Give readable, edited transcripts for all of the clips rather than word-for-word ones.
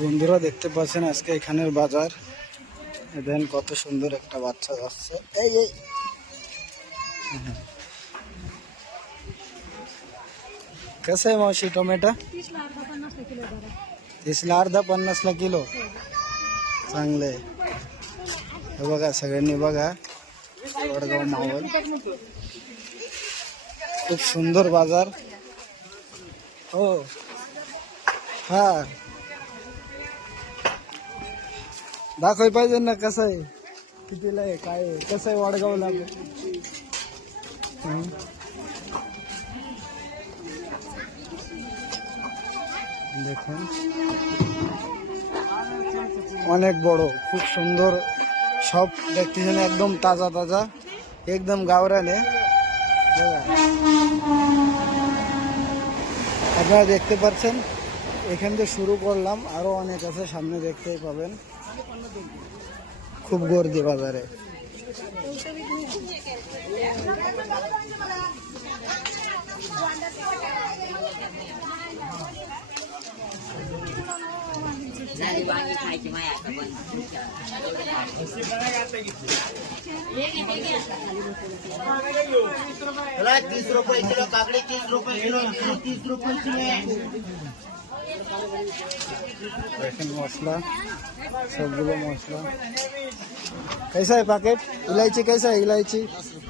বন্ধুরা দেখতে পাচ্ছেন আজকে এখানের বাজার। দেখেন কত সুন্দর একটা বাচ্চা যাচ্ছে। এই এই कैसे आहे मावशी टोमॅटो? 30ला अर्धा 50ला किलो. चांगले हे बघा, सगळ्यांनी बघा वडगाव मावळ. खूप सुंदर बाजार. हो हा दाखवाय पाहिजे ना कसं आहे, कितीला आहे, काय आहे, कसं आहे वडगावला. দেখুন অনেক বড়, খুব সুন্দর, সব দেখতেছেন একদম তাজা তাজা, একদম গাওরানে। আপনারা দেখতে পাচ্ছেন এখান থেকে শুরু করলাম, আরো অনেক আছে সামনে, দেখতেই পাবেন। খুব গর্দি বাজারে। ₹30 किलो काकड़ी, ₹30 किलो, ₹30 किलो। देखिए मसला, सबগুলো मसला। कैसा है पैकेट? इलायची कैसा है? इलायची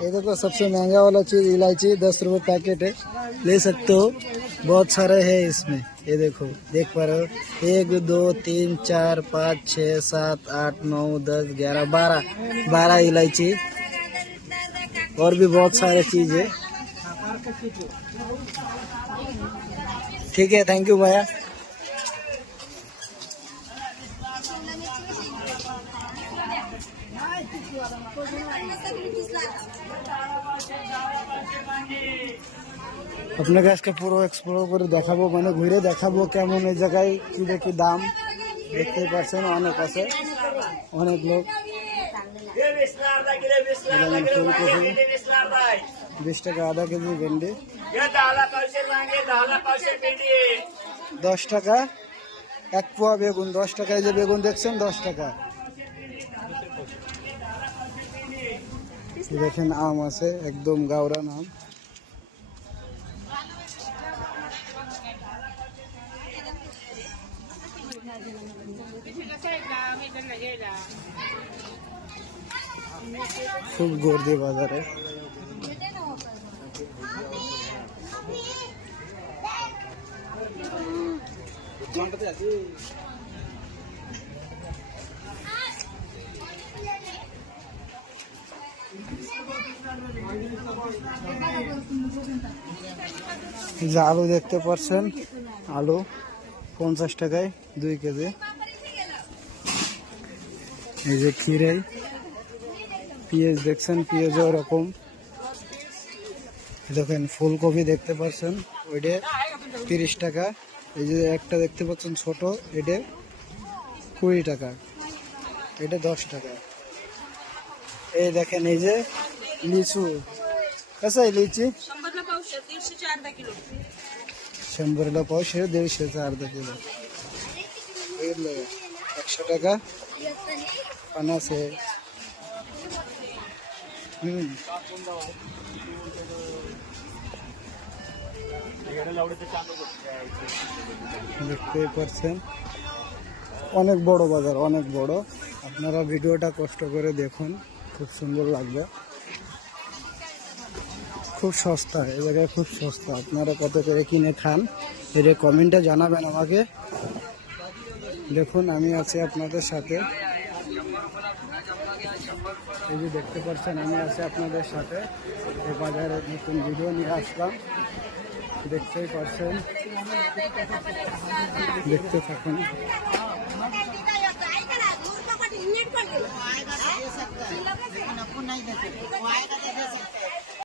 ये देखो, सबसे महंगा वाला चीज इलायची, ₹10 पैकेट है, ले सकते हो। बहुत सारे है इसमें, ये देखो, देख पा रहे हो। 1 2 3 4 5 6 7 8 9 10 11 12 इलायची, और भी बहुत सारे चीज है। ठीक है, थैंक यू भैया। আপনাকে আজকে পুরো এক্সপ্লোর করে দেখাবো, মানে ঘুরে দেখাবো কেমন এই জায়গায় কি দেখি দাম। দেখতেই পাচ্ছেন অনেক আছে, অনেক লোক। 20 টাকা আধা কেজি ভেন্ডি, 10 টাকা এক পোয়া বেগুন, 10 টাকায় যে বেগুন দেখছেন 10 টাকা। দেখেন আম আছে, একদম গাওরান আম। খুব গর্দি বাজারে। যে আলু দেখতে পাচ্ছেন, আলু 50 টাকায় 2 কেজি। এই যে খিরাই, পেঁয়াজ দেখছেন, পেঁয়াজ ওরকম। দেখেন ফুলকপি দেখতে পাচ্ছেন, ওইটা 30 টাকা। এই যে একটা দেখতে পাচ্ছেন ছোট, এটা 20 টাকা, এটা 10 টাকা। এই দেখেন এই যে লিচু, कसं आहे लिची? 100ला पावशेर, 150चा अर्धा किलो। 100 টাকা, अनास आहे। দেখতে পাচ্ছেন অনেক বড় বাজার, অনেক বড়। আপনারা ভিডিওটা কষ্ট করে দেখুন, খুব সুন্দর লাগবে। খুব সস্তা, এই জায়গায় খুব সস্তা। আপনারা কত করে কিনে খান এটা কমেন্টে জানাবেন আমাকে। দেখুন আমি আছি আপনাদের সাথে, এই যে দেখতে পাচ্ছেন আমি আছি আপনাদের সাথে। এই বাজারে নতুন ভিডিও নিয়ে আসলাম, দেখতেই পাচ্ছেন, দেখতে থাকুন।